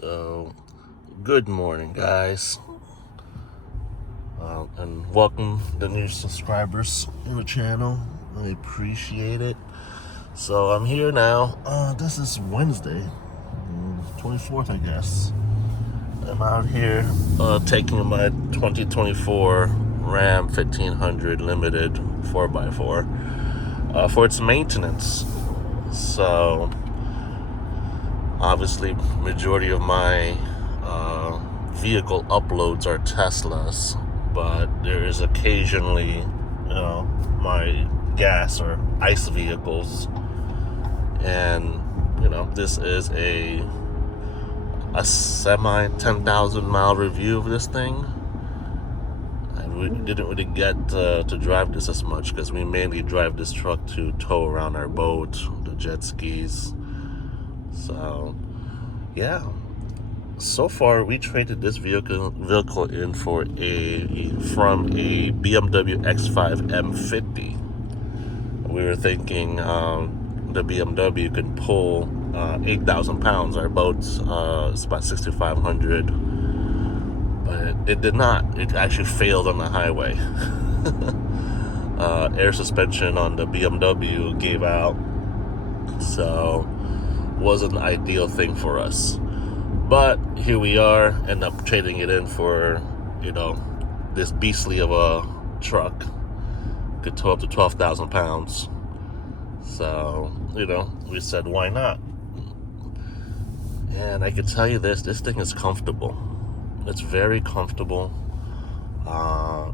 So, good morning, guys, and welcome the new subscribers in the channel. I appreciate it. So I'm here now. This is Wednesday, 24th, I guess. I'm out here taking my 2024 Ram 1500 Limited 4x4 for its maintenance. So obviously, majority of my vehicle uploads are Teslas, but there is occasionally, my gas or ICE vehicles, and this is a semi 10,000 mile review of this thing. We didn't really get to drive this as much because we mainly drive this truck to tow around our boat, the jet skis. So, yeah. So far, we traded this vehicle in from a BMW X5 M50. We were thinking the BMW can pull 8,000 pounds. Our boat's it's about 6,500, but it did not. It actually failed on the highway. Air suspension on the BMW gave out, so wasn't an ideal thing for us. But here we are, end up trading it in for, this beastly of a truck. Could tow up to 12,000 pounds. So, we said, why not? And I can tell you this thing is comfortable. It's very comfortable.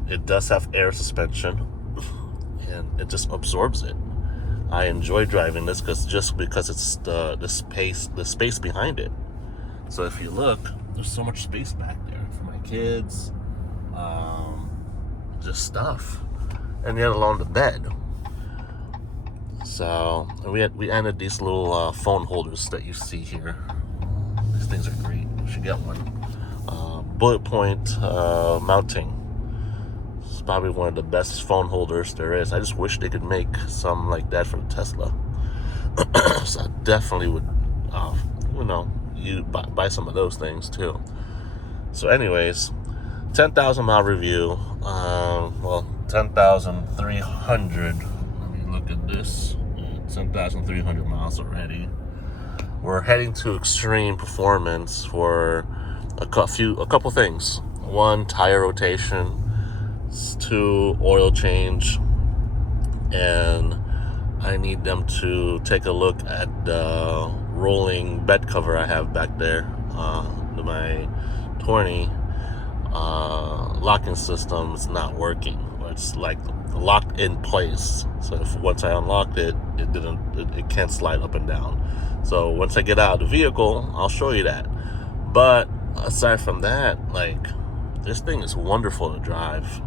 It does have air suspension, and it just absorbs it. I enjoy driving this because it's the space behind it. So if you look, there's so much space back there for my kids, just stuff, and yet along the bed. So we added these little phone holders that you see here. These things are great. You should get one. Bullet point mounting. It's probably one of the best phone holders there is. I just wish they could make some like that for the Tesla. So I definitely would, you buy some of those things too. So anyways, 10,000 mile review. 10,300. Let me look at this. 10,300 miles already. We're heading to extreme performance for a couple things. 1, tire rotation. 2, oil change. And I need them to take a look at the rolling bed cover I have back there. My 20 locking system is not working. It's like locked in place. So once I unlocked it, it can't slide up and down. So once I get out of the vehicle, I'll show you that. But aside from that, this thing is wonderful to drive.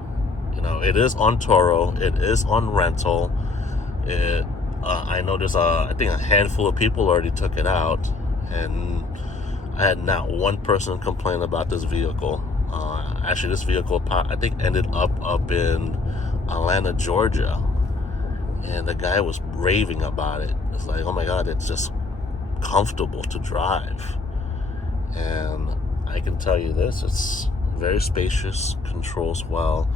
It is on Toro. It is on rental. I know there's I think a handful of people already took it out, and I had not one person complain about this vehicle. Actually, this vehicle I think ended up in Atlanta, Georgia, and the guy was raving about it. It's like, oh my God, it's just comfortable to drive. And I can tell you this, it's very spacious, controls well.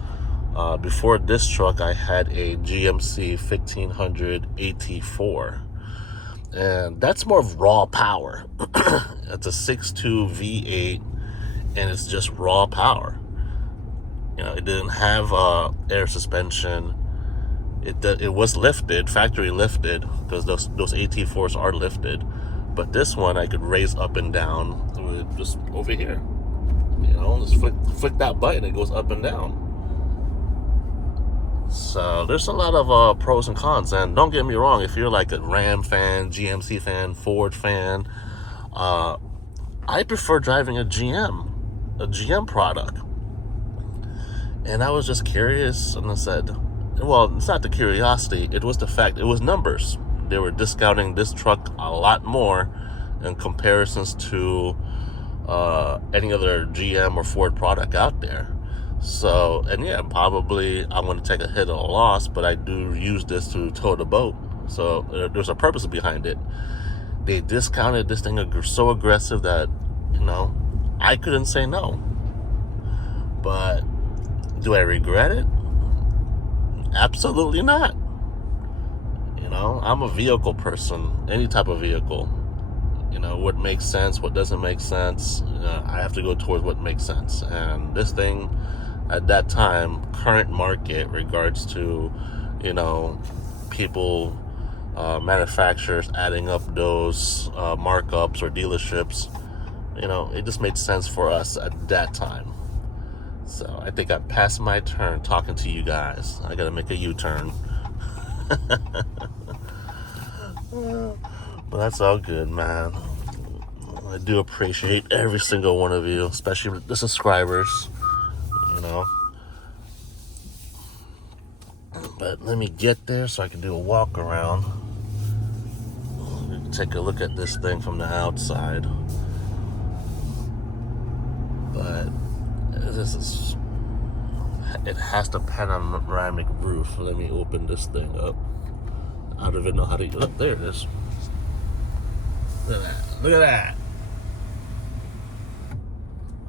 Before this truck, I had a GMC 1500 AT4, and that's more of raw power. It's a 6.2 V8, and it's just raw power. It didn't have air suspension. It was lifted, factory lifted, because those AT4s are lifted. But this one I could raise up and down with just over here. Just flick that button, it goes up and down. So there's a lot of pros and cons, and don't get me wrong, if you're like a Ram fan, GMC fan, Ford fan, I prefer driving a GM product. And I was just curious, and I said, well, it's not the curiosity, it was the fact, it was numbers. They were discounting this truck a lot more in comparisons to any other GM or Ford product out there. So, and yeah, probably I'm going to take a hit of a loss, but I do use this to tow the boat. So there's a purpose behind it. They discounted this thing so aggressive that You know, I couldn't say no. But do I regret it? Absolutely not. You know, I'm a vehicle person, any type of vehicle. You know, what makes sense, what doesn't make sense. I have to go towards what makes sense. And this thing, at that time, current market, regards to, you know, people, manufacturers adding up those markups or dealerships, you know, it just made sense for us at that time. So I think I passed my turn talking to you guys. I gotta make a U-turn. But that's all good, man. I do appreciate every single one of you, especially the subscribers, you know. But let me get there so I can do a walk around. Take a look at this thing from the outside. But it has the panoramic roof. Let me open this thing up. I don't even know how to, oh, there it is. Look at that. Look at that.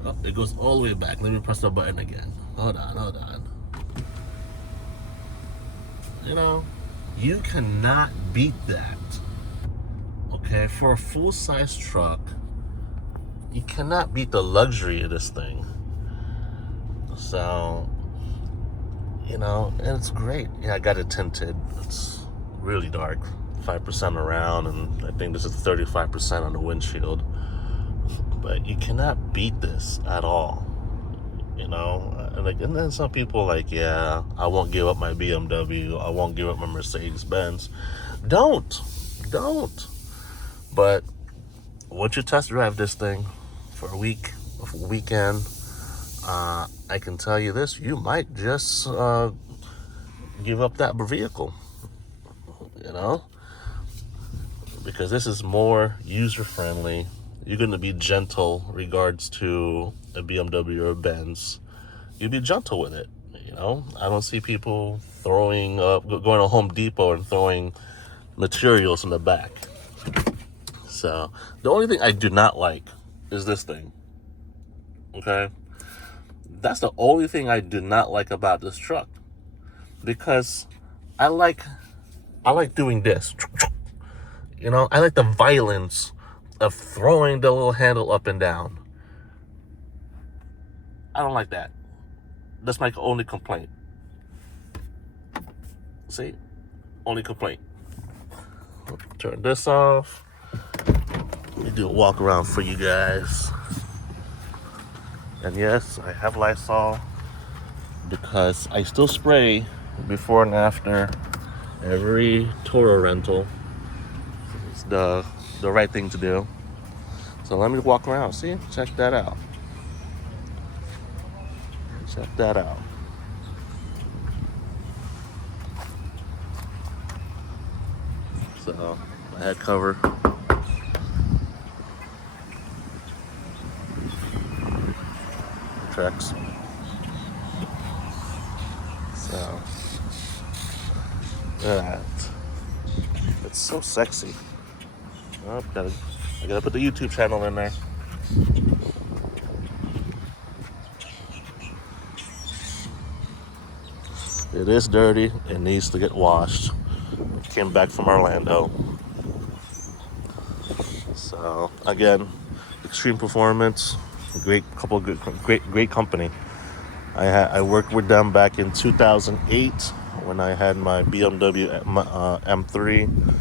Oh, it goes all the way back. Let me press the button again. Hold on. You know, you cannot beat that. Okay, for a full-size truck, you cannot beat the luxury of this thing. So, you know, and it's great. Yeah, I got it tinted. It's really dark. 5% around, and I think this is 35% on the windshield. But you cannot beat this at all. You know, and then some people like, yeah, I won't give up my BMW. I won't give up my Mercedes-Benz. Don't. But once you test drive this thing for a weekend, I can tell you this: you might just give up that vehicle. You know, because this is more user-friendly. You're going to be gentle regards to a BMW or a Benz. You be gentle with it. You know, I don't see people going to Home Depot and throwing materials in the back. So the only thing I do not like is this thing. Okay, that's the only thing I do not like about this truck, because I like doing this. You know, I like the violence of throwing the little handle up and down. I don't like that. That's my only complaint. See? Only complaint. Turn this off. Let me do a walk around for you guys. And yes, I have Lysol, because I still spray before and after every Toro rental. It's the right thing to do. So let me walk around. See? Check that out. So, my head cover. Tracks. So, look at that. It's so sexy. Oh, I gotta put the YouTube channel in there. It is dirty. It needs to get washed. Came back from Orlando. So again, Extreme Performance, great company. I worked with them back in 2008 when I had my BMW M3.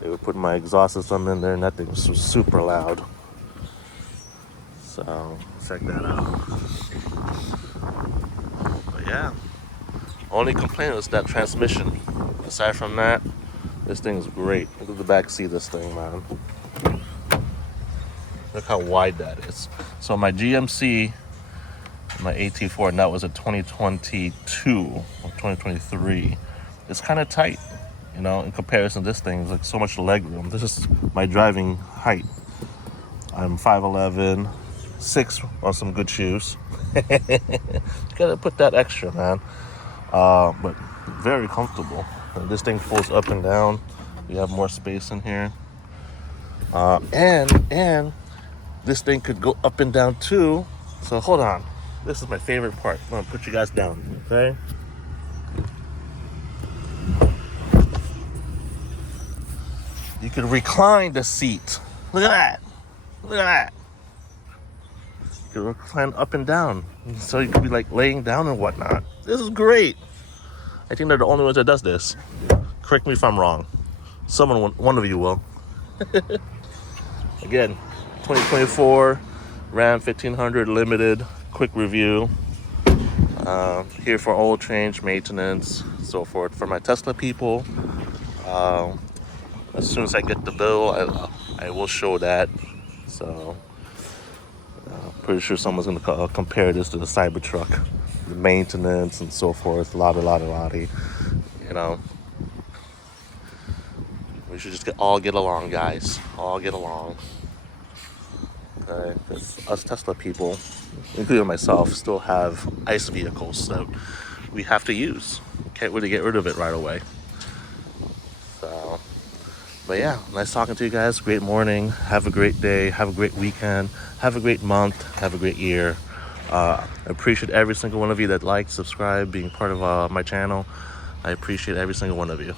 They would put my exhaust system in there, and that thing was super loud. So check that out. But yeah, only complaint is that transmission. Aside from that, this thing is great. Look at the back seat of this thing, man. Look how wide that is. So my GMC, my AT4, and that was a 2022 or 2023. It's kind of tight, you know, in comparison to this thing. There's like so much leg room. This is my driving height. I'm 5'11", 6 on some good shoes. You gotta put that extra, man. But very comfortable. This thing folds up and down. You have more space in here. And this thing could go up and down too. So hold on. This is my favorite part. I'm gonna put you guys down, okay? You could recline the seat. Look at that. Look at that. You could recline up and down. So you could be like laying down and whatnot. This is great. I think they're the only ones that does this. Correct me if I'm wrong. One of you will. Again, 2024 Ram 1500 Limited. Quick review. Here for oil change, maintenance, so forth. For my Tesla people, as soon as I get the bill, I will show that. So, pretty sure someone's going to compare this to the Cybertruck, the maintenance and so forth. Lottie. You know, we should just all get along, guys. All get along. Okay, because us Tesla people, including myself, still have ICE vehicles that we have to use. Can't really get rid of it right away. So, but yeah, nice talking to you guys. Great morning. Have a great day. Have a great weekend. Have a great month. Have a great year. I appreciate every single one of you that likes, subscribe, being part of my channel. I appreciate every single one of you.